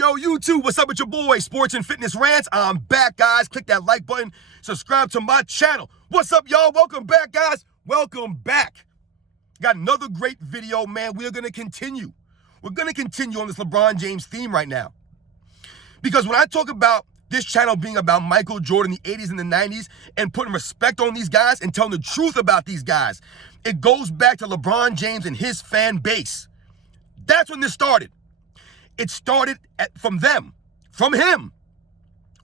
Yo, YouTube, what's up with your boy? Sports and Fitness Rants. I'm back, guys. Click that like button. Subscribe to my channel. What's up, y'all? Welcome back, guys. Welcome back. Got another great video, man. We're going to continue. We're going to continue on this LeBron James theme right now. Because when I talk about this channel being about Michael Jordan, the 80s and the 90s, and putting respect on these guys and telling the truth about these guys, it goes back to LeBron James and his fan base. That's when this started. It started from them, from him,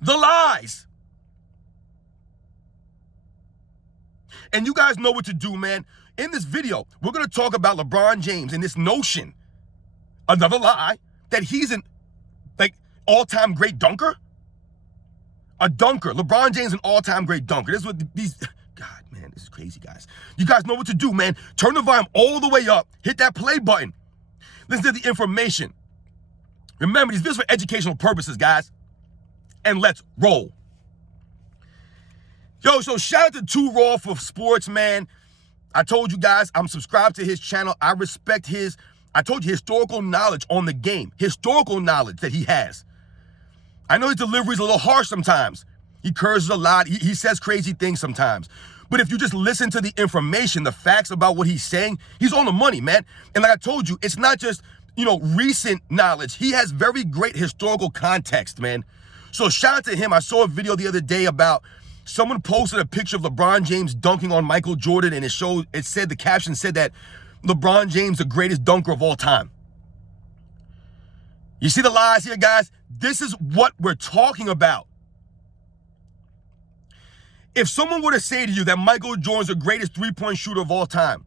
the lies. And you guys know what to do, man. In this video, we're going to talk about LeBron James and this notion, another lie, that he's an all-time great dunker. A dunker. LeBron James, an all-time great dunker. This is what these... God, man, this is crazy, guys. You guys know what to do, man. Turn the volume all the way up. Hit that play button. Listen to the information. Remember, these videos for educational purposes, guys. And let's roll. Yo, so shout out to Too Raw for sports, man. I told you guys, I'm subscribed to his channel. I respect his, I told you, historical knowledge on the game. Historical knowledge that he has. I know his delivery is a little harsh sometimes. He curses a lot. He says crazy things sometimes. But if you just listen to the information, the facts about what he's saying, he's on the money, man. And like I told you, it's not just, recent knowledge. He has very great historical context, man. So shout out to him. I saw a video the other day about someone posted a picture of LeBron James dunking on Michael Jordan, and the caption said that LeBron James, the greatest dunker of all time. You see the lies here, guys? This is what we're talking about. If someone were to say to you that Michael Jordan's the greatest three-point shooter of all time,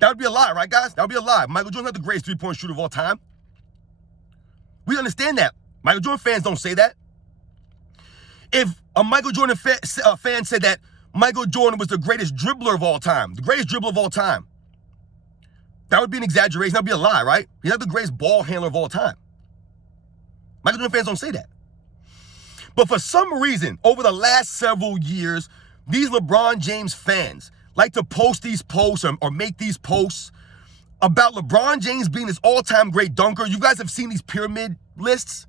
that would be a lie, right, guys? That would be a lie. Michael Jordan's not the greatest three-point shooter of all time. We understand that. Michael Jordan fans don't say that. If a Michael Jordan fan said that Michael Jordan was the greatest dribbler of all time, that would be an exaggeration. That would be a lie, right? He's not the greatest ball handler of all time. Michael Jordan fans don't say that. But for some reason, over the last several years, these LeBron James fans like to post these posts or make these posts about LeBron James being this all-time great dunker. You guys have seen these pyramid lists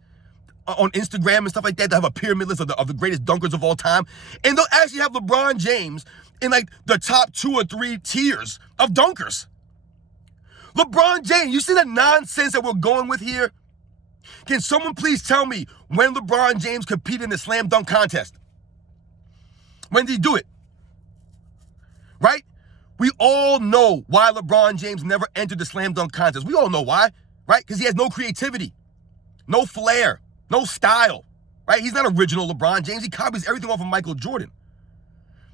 on Instagram and stuff like that. They have a pyramid list of the greatest dunkers of all time. And they'll actually have LeBron James in the top 2 or 3 tiers of dunkers. LeBron James, you see the nonsense that we're going with here? Can someone please tell me when LeBron James competed in the slam dunk contest? When did he do it? Right? We all know why LeBron James never entered the slam dunk contest. We all know why, right? Because he has no creativity, no flair, no style, right? He's not original LeBron James. He copies everything off of Michael Jordan,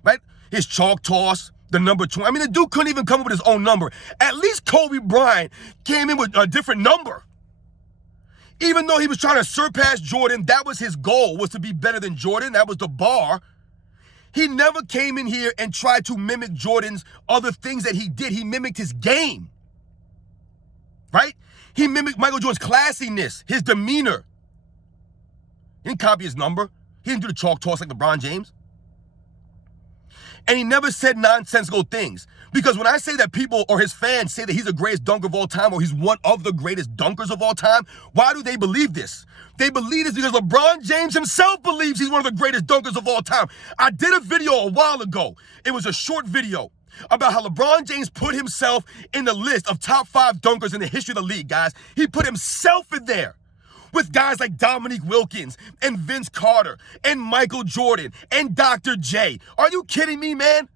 right? His chalk toss, the number 20. I mean, the dude couldn't even come up with his own number. At least Kobe Bryant came in with a different number. Even though he was trying to surpass Jordan, that was his goal, was to be better than Jordan. That was the bar. He never came in here and tried to mimic Jordan's other things that he did. He mimicked his game, right? He mimicked Michael Jordan's classiness, his demeanor. He didn't copy his number. He didn't do the chalk toss like LeBron James. And he never said nonsensical things. Because when I say that people or his fans say that he's the greatest dunker of all time or he's one of the greatest dunkers of all time, why do they believe this? They believe this because LeBron James himself believes he's one of the greatest dunkers of all time. I did a video a while ago. It was a short video about how LeBron James put himself in the list of top 5 dunkers in the history of the league, guys. He put himself in there with guys like Dominique Wilkins and Vince Carter and Michael Jordan and Dr. J. Are you kidding me, man?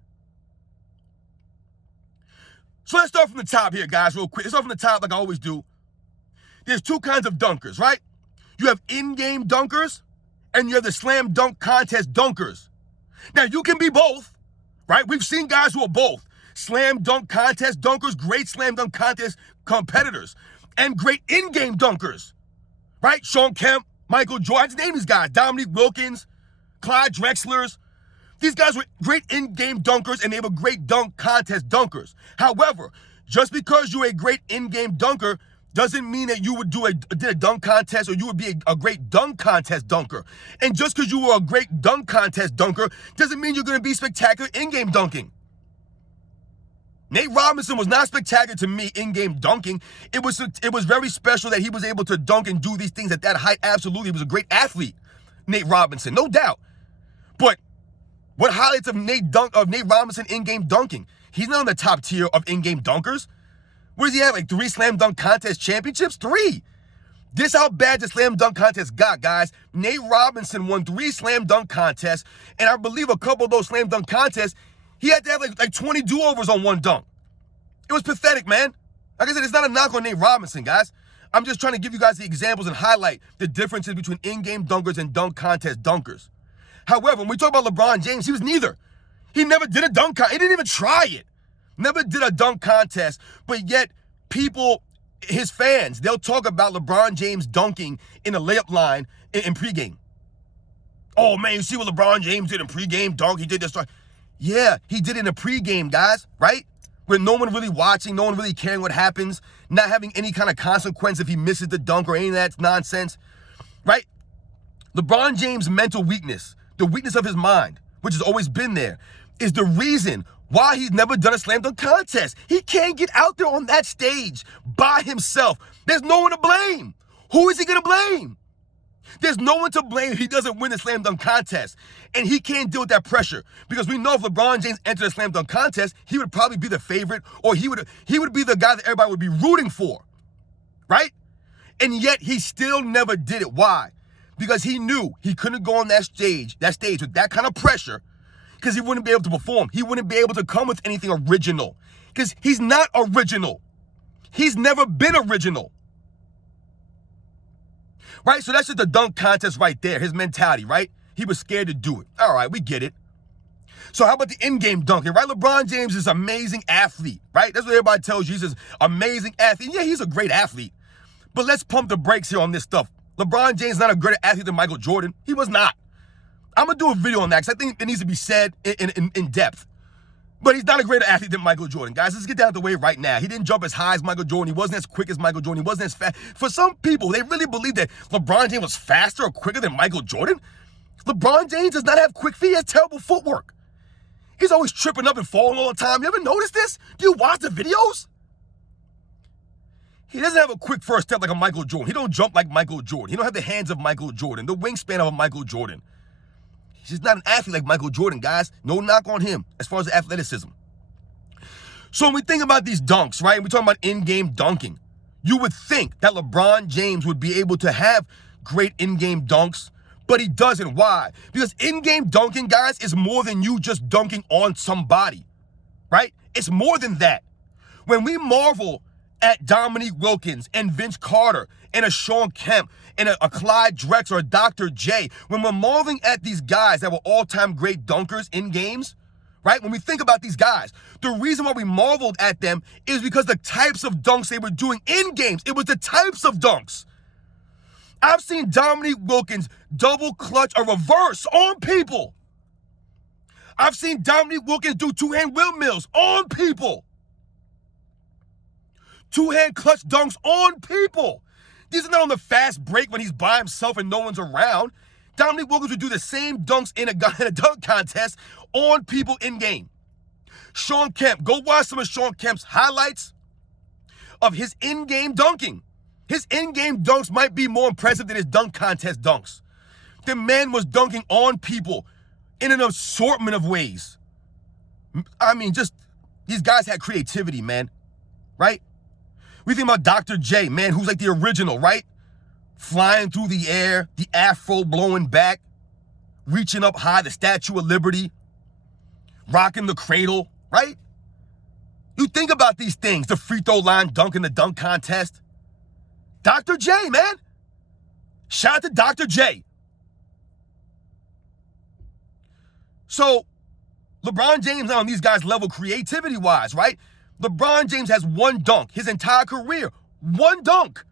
So let's start from the top here, guys, real quick. Let's start from the top like I always do. There's 2 kinds of dunkers, right? You have in-game dunkers and you have the slam dunk contest dunkers. Now, you can be both, right? We've seen guys who are both. Slam dunk contest dunkers, great slam dunk contest competitors, and great in-game dunkers. Right? Sean Kemp, Michael Jordan, I just named these guys. Dominique Wilkins, Clyde Drexler's. These guys were great in-game dunkers and they were great dunk contest dunkers. However, just because you're a great in-game dunker doesn't mean that you would did a dunk contest or you would be a great dunk contest dunker. And just because you were a great dunk contest dunker doesn't mean you're going to be spectacular in-game dunking. Nate Robinson was not spectacular to me in-game dunking. It was very special that he was able to dunk and do these things at that height. Absolutely, he was a great athlete, Nate Robinson, no doubt. But what highlights of Nate Robinson in-game dunking? He's not on the top tier of in-game dunkers. What does he have, like 3 slam dunk contest championships? 3. This how bad the slam dunk contest got, guys. Nate Robinson won 3 slam dunk contests, and I believe a couple of those slam dunk contests, he had to have like 20 do-overs on one dunk. It was pathetic, man. Like I said, it's not a knock on Nate Robinson, guys. I'm just trying to give you guys the examples and highlight the differences between in-game dunkers and dunk contest dunkers. However, when we talk about LeBron James, he was neither. He never did a dunk contest. He didn't even try it. Never did a dunk contest, but yet people, his fans, they'll talk about LeBron James dunking in the layup line in pregame. Oh, man, you see what LeBron James did in pregame dunk? He did this. Yeah, he did it in a pregame, guys, right? With no one really watching, no one really caring what happens, not having any kind of consequence if he misses the dunk or any of that nonsense, right? LeBron James' mental weakness, the weakness of his mind, which has always been there, is the reason why he's never done a slam dunk contest. He can't get out there on that stage by himself. There's no one to blame. Who is he going to blame? There's no one to blame if he doesn't win the slam dunk contest. And he can't deal with that pressure. Because we know if LeBron James entered a slam dunk contest, he would probably be the favorite, or he would be the guy that everybody would be rooting for. Right? And yet he still never did it. Why? Because he knew he couldn't go on that stage with that kind of pressure, because he wouldn't be able to perform. He wouldn't be able to come with anything original. Because he's not original. He's never been original. Right? So that's just the dunk contest right there, his mentality, right? He was scared to do it. All right, we get it. So how about the in-game dunking, right? LeBron James is an amazing athlete, right? That's what everybody tells you. He's an amazing athlete. Yeah, he's a great athlete. But let's pump the brakes here on this stuff. LeBron James is not a greater athlete than Michael Jordan. He was not. I'm going to do a video on that because I think it needs to be said in depth. But he's not a greater athlete than Michael Jordan. Guys, let's get that out of the way right now. He didn't jump as high as Michael Jordan. He wasn't as quick as Michael Jordan. He wasn't as fast. For some people, they really believe that LeBron James was faster or quicker than Michael Jordan. LeBron James does not have quick feet. He has terrible footwork. He's always tripping up and falling all the time. You ever notice this? Do you watch the videos? He doesn't have a quick first step like a Michael Jordan. He don't jump like Michael Jordan. He don't have the hands of Michael Jordan, the wingspan of a Michael Jordan. He's just not an athlete like Michael Jordan, guys. No knock on him as far as the athleticism. So when we think about these dunks, right, and we're talking about in-game dunking, you would think that LeBron James would be able to have great in-game dunks, but he doesn't. Why? Because in-game dunking, guys, is more than you just dunking on somebody, right? It's more than that. When we marvel at Dominique Wilkins and Vince Carter and a Sean Kemp and a Clyde Drexler or a Dr. J, when we're marveling at these guys that were all-time great dunkers in games, right? When we think about these guys, the reason why we marveled at them is because the types of dunks they were doing in games. It was the types of dunks. I've seen Dominique Wilkins double clutch a reverse on people. I've seen Dominique Wilkins do two-hand windmills on people. Two-hand clutch dunks on people. These are not on the fast break when he's by himself and no one's around. Dominique Wilkins would do the same dunks in a dunk contest on people in game. Sean Kemp, go watch some of Sean Kemp's highlights of his in-game dunking. His in-game dunks might be more impressive than his dunk contest dunks. The man was dunking on people in an assortment of ways. I mean, just, these guys had creativity, man, right? We think about Dr. J, man, who's like the original, right? Flying through the air, the afro blowing back, reaching up high, the Statue of Liberty, rocking the cradle, right? You think about these things, the free throw line dunk in the dunk contest. Dr. J, man. Shout out to Dr. J. So, LeBron James on these guys' level creativity-wise, right? LeBron James has one dunk his entire career. One dunk.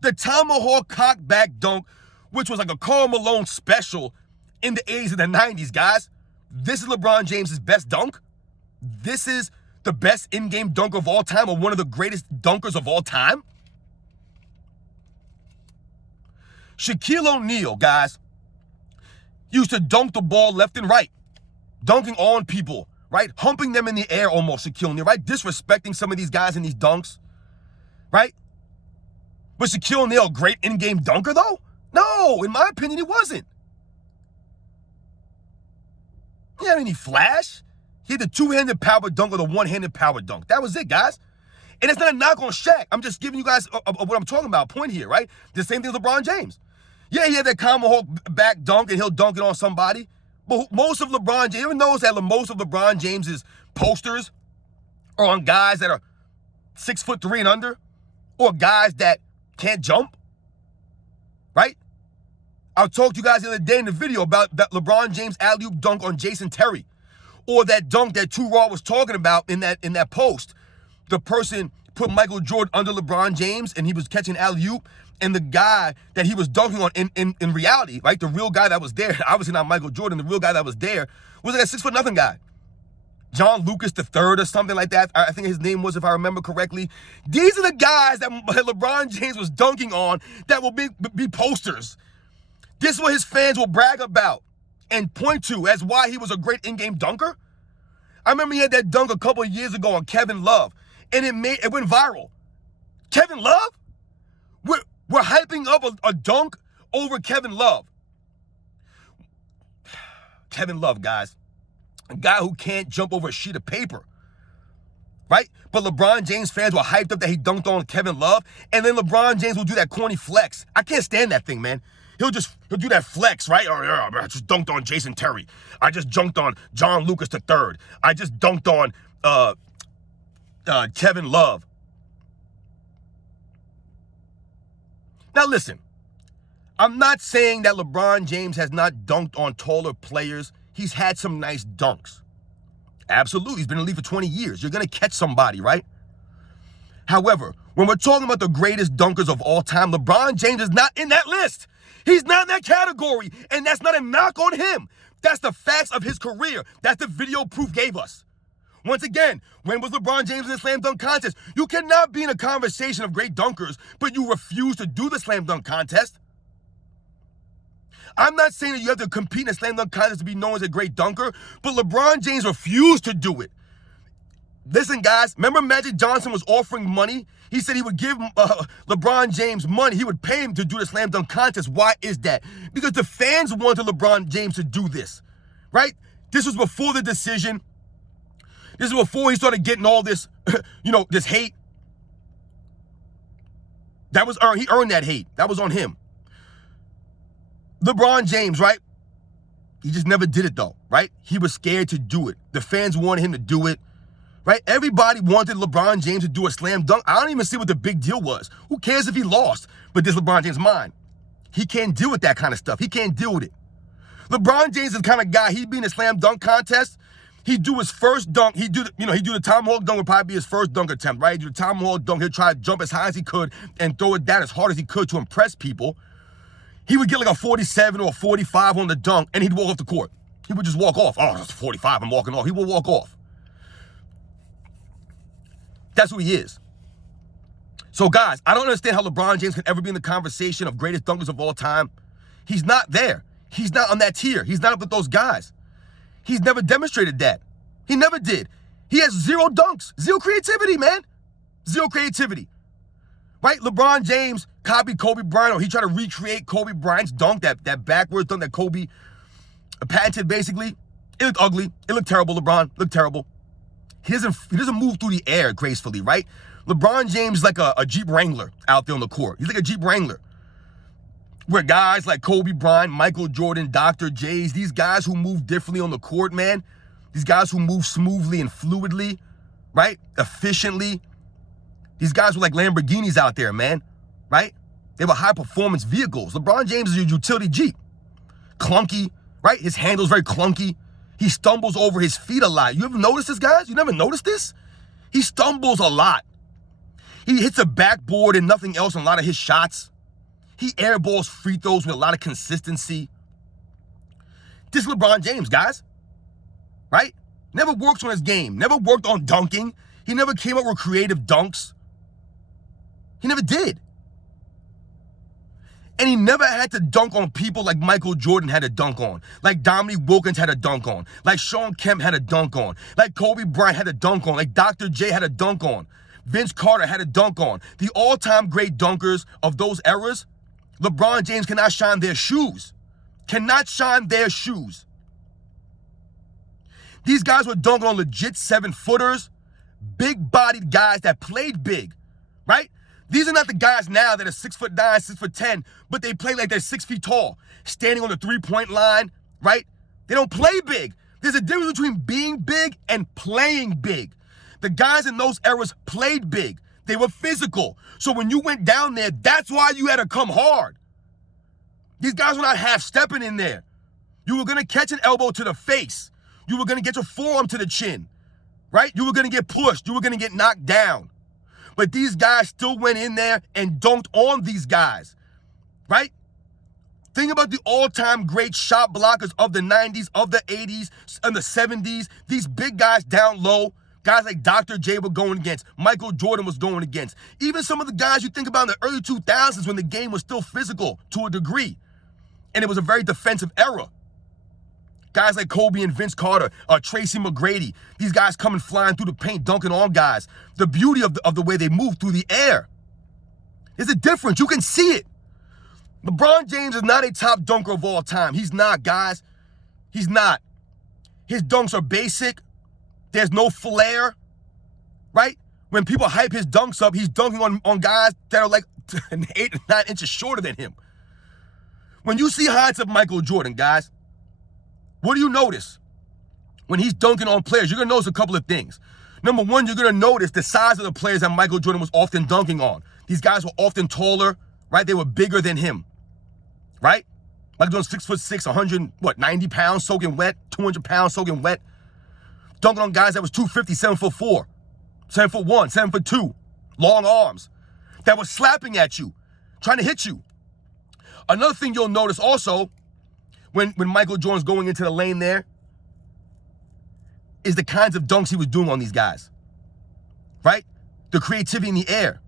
The tomahawk cockback dunk, which was like a Karl Malone special in the 80s and the 90s, guys. This is LeBron James's best dunk. This is the best in-game dunk of all time, or one of the greatest dunkers of all time. Shaquille O'Neal, guys, used to dunk the ball left and right, dunking on people, right? Humping them in the air almost, Shaquille O'Neal, right? Disrespecting some of these guys in these dunks, right? Was Shaquille O'Neal a great in-game dunker, though? No, in my opinion, he wasn't. He had any flash. He had the two-handed power dunk or the one-handed power dunk. That was it, guys. And it's not a knock on Shaq. I'm just giving you guys what I'm talking about, point here, right? The same thing with LeBron James. Yeah, he had that tomahawk back dunk, and he'll dunk it on somebody. But most of LeBron James, even knows that most of LeBron James's posters are on guys that are 6'3" and under, or guys that can't jump, right? I talked to you guys the other day in the video about that LeBron James alley-oop dunk on Jason Terry, or that dunk that 2 Raw was talking about in that post. The person put Michael Jordan under LeBron James, and he was catching alley-oop, and the guy that he was dunking on in reality, right, the real guy that was there, obviously not Michael Jordan, the real guy that was there, was like a 6'0" guy. John Lucas III or something like that, I think his name was, if I remember correctly. These are the guys that LeBron James was dunking on that will be posters. This is what his fans will brag about and point to as why he was a great in-game dunker. I remember he had that dunk a couple of years ago on Kevin Love, and it went viral. Kevin Love? We're hyping up a dunk over Kevin Love. Kevin Love, guys. A guy who can't jump over a sheet of paper. Right? But LeBron James fans were hyped up that he dunked on Kevin Love, and then LeBron James will do that corny flex. I can't stand that thing, man. He'll do that flex, right? Oh, yeah, I just dunked on Jason Terry. I just dunked on John Lucas III. I just dunked on Kevin Love. Now listen, I'm not saying that LeBron James has not dunked on taller players. He's had some nice dunks. Absolutely, he's been in the league for 20 years. You're going to catch somebody, right? However, when we're talking about the greatest dunkers of all time, LeBron James is not in that list. He's not in that category, and that's not a knock on him. That's the facts of his career. That's the video proof gave us. Once again, when was LeBron James in the slam dunk contest? You cannot be in a conversation of great dunkers, but you refuse to do the slam dunk contest. I'm not saying that you have to compete in a slam dunk contest to be known as a great dunker, but LeBron James refused to do it. Listen, guys, remember Magic Johnson was offering money? He said he would give LeBron James money. He would pay him to do the slam dunk contest. Why is that? Because the fans wanted LeBron James to do this, right? This was before the decision. This is before he started getting all this, this hate. That was he earned that hate. That was on him. LeBron James, right? He just never did it though, right? He was scared to do it. The fans wanted him to do it, right? Everybody wanted LeBron James to do a slam dunk. I don't even see what the big deal was. Who cares if he lost? But this LeBron James' mind. He can't deal with that kind of stuff. He can't deal with it. LeBron James is the kind of guy, he'd be in a slam dunk contest. He'd do his first dunk. He'd do the tomahawk dunk would probably be his first dunk attempt, right? He'd do the tomahawk dunk. He'd try to jump as high as he could and throw it down as hard as he could to impress people. He would get like a 47 or a 45 on the dunk, and he'd walk off the court. He would just walk off. Oh, that's 45, I'm walking off. He would walk off. That's who he is. So, guys, I don't understand how LeBron James can ever be in the conversation of greatest dunkers of all time. He's not there. He's not on that tier. He's not up with those guys. He's never demonstrated that. He never did. He has 0 dunks, 0 creativity, man. 0 creativity. Right? LeBron James copied Kobe Bryant, or he tried to recreate Kobe Bryant's dunk, that backwards dunk that Kobe patented, basically. It looked ugly. It looked terrible, LeBron. Looked terrible. He doesn't move through the air gracefully, right? LeBron James is like a Jeep Wrangler out there on the court. He's like a Jeep Wrangler. Where guys like Kobe Bryant, Michael Jordan, Dr. J's, these guys who move differently on the court, man, these guys who move smoothly and fluidly, right? Efficiently. These guys were like Lamborghinis out there, man, right? They were high-performance vehicles. LeBron James is a utility Jeep. Clunky, right? His handle's very clunky. He stumbles over his feet a lot. You ever noticed this, guys? You never noticed this? He stumbles a lot. He hits a backboard and nothing else on a lot of his shots. He airballs free throws with a lot of consistency. This is LeBron James, guys, right? Never works on his game. Never worked on dunking. He never came up with creative dunks. He never did. And he never had to dunk on people like Michael Jordan had to dunk on, like Dominique Wilkins had to dunk on, like Shawn Kemp had to dunk on, like Kobe Bryant had to dunk on, like Dr. J had to dunk on, Vince Carter had to dunk on. The all-time great dunkers of those eras, LeBron James cannot shine their shoes. Cannot shine their shoes. These guys were dunking on legit 7-footers, big-bodied guys that played big, right? These are not the guys now that are 6'9", 6'10", but they play like they're 6 feet tall, standing on the three-point line, right? They don't play big. There's a difference between being big and playing big. The guys in those eras played big. They were physical. So when you went down there, that's why you had to come hard. These guys were not half-stepping in there. You were going to catch an elbow to the face. You were going to get your forearm to the chin, right? You were going to get pushed. You were going to get knocked down. But these guys still went in there and dunked on these guys, right? Think about the all-time great shot blockers of the 90s, of the 80s, and the 70s. These big guys down low, guys like Dr. J were going against, Michael Jordan was going against. Even some of the guys you think about in the early 2000s when the game was still physical to a degree. And it was a very defensive era. Guys like Kobe and Vince Carter, Tracy McGrady, these guys coming flying through the paint, dunking on guys. The beauty of the way they move through the air. There's a difference. You can see it. LeBron James is not a top dunker of all time. He's not, guys. He's not. His dunks are basic. There's no flair, right? When people hype his dunks up, he's dunking on guys that are like 8 or 9 inches shorter than him. When you see highlights of Michael Jordan, guys, what do you notice? When he's dunking on players, you're going to notice a couple of things. Number one, you're going to notice the size of the players that Michael Jordan was often dunking on. These guys were often taller, right? They were bigger than him, right? Michael Jordan 6'6", 90 pounds soaking wet, 200 pounds soaking wet. Dunking on guys that was 250, 7'4", 7'1", 7'2", long arms that was slapping at you, trying to hit you. Another thing you'll notice also, when Michael Jordan's going into the lane there, is the kinds of dunks he was doing on these guys, right? The creativity in the air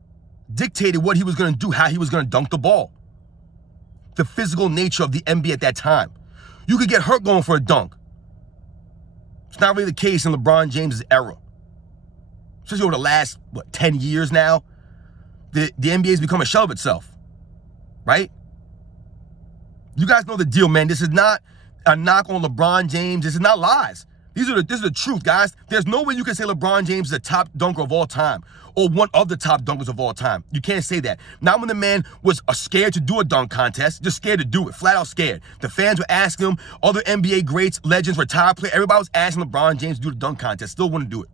dictated what he was going to do, how he was going to dunk the ball. The physical nature of the NBA at that time. You could get hurt going for a dunk. It's not really the case in LeBron James' era. Especially over the last, 10 years now, the NBA's become a shell of itself, right? You guys know the deal, man. This is not a knock on LeBron James. This is not lies. This is the truth, guys. There's no way you can say LeBron James is the top dunker of all time or one of the top dunkers of all time. You can't say that. Not when the man was scared to do a dunk contest, just scared to do it, flat out scared. The fans were asking him, other NBA greats, legends, retired players, everybody was asking LeBron James to do the dunk contest, still wouldn't do it.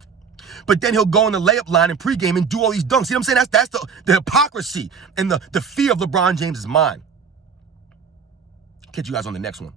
But then he'll go in the layup line in pregame and do all these dunks. See what I'm saying? That's the hypocrisy and the fear of LeBron James's mind. Catch you guys on the next one.